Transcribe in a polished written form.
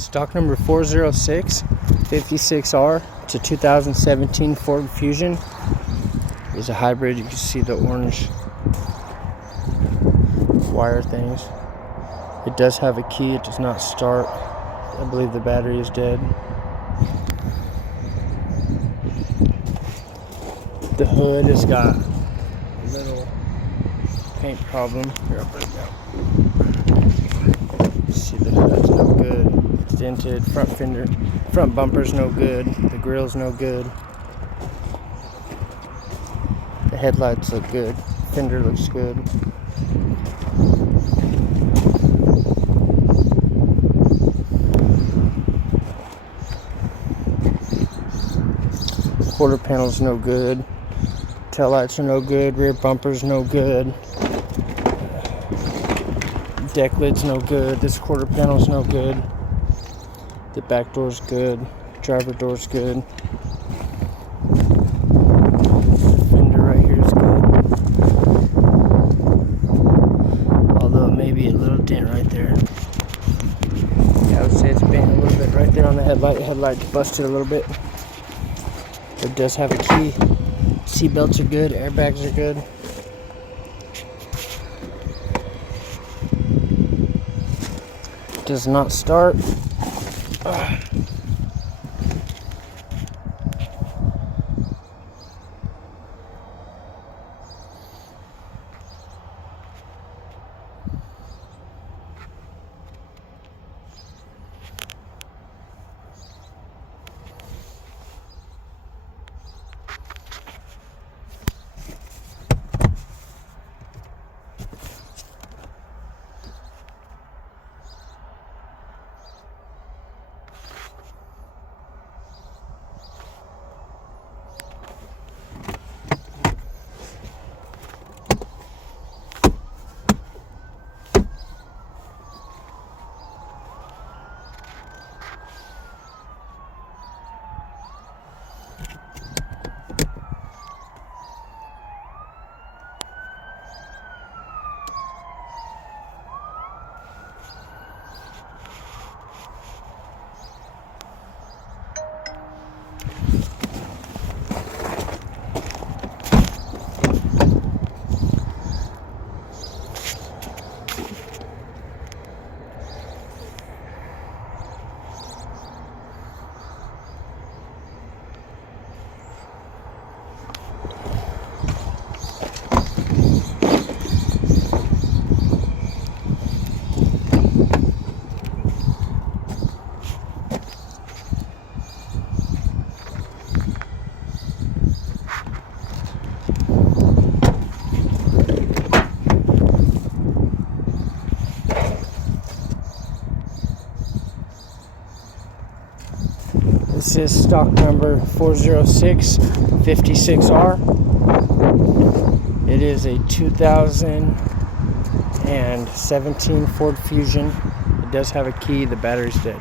Stock number 40656R. It's a 2017 Ford Fusion. It's a hybrid. You can see the orange wire things. It does have a key. It does not start. I believe the battery is dead. The hood has got a little paint problem. Here, I'll put it down. See, the hood's no good. It's dented. Front bumper's no good. The grill's no good. The headlights look good. Fender looks good. Quarter panel's no good. Tail lights are no good. Rear bumper's no good. Deck lid's no good. This quarter panel's no good. The back door's good. Driver door's good. Fender right here is good. Although it may be a little dent right there. Yeah, I would say it's bent a little bit right there on the headlight. The headlight's busted a little bit. It does have a key. Seat belts are good. Airbags are good. Does not start. This is stock number 40656R. It is a 2017 Ford Fusion. It does have a key. The battery's dead.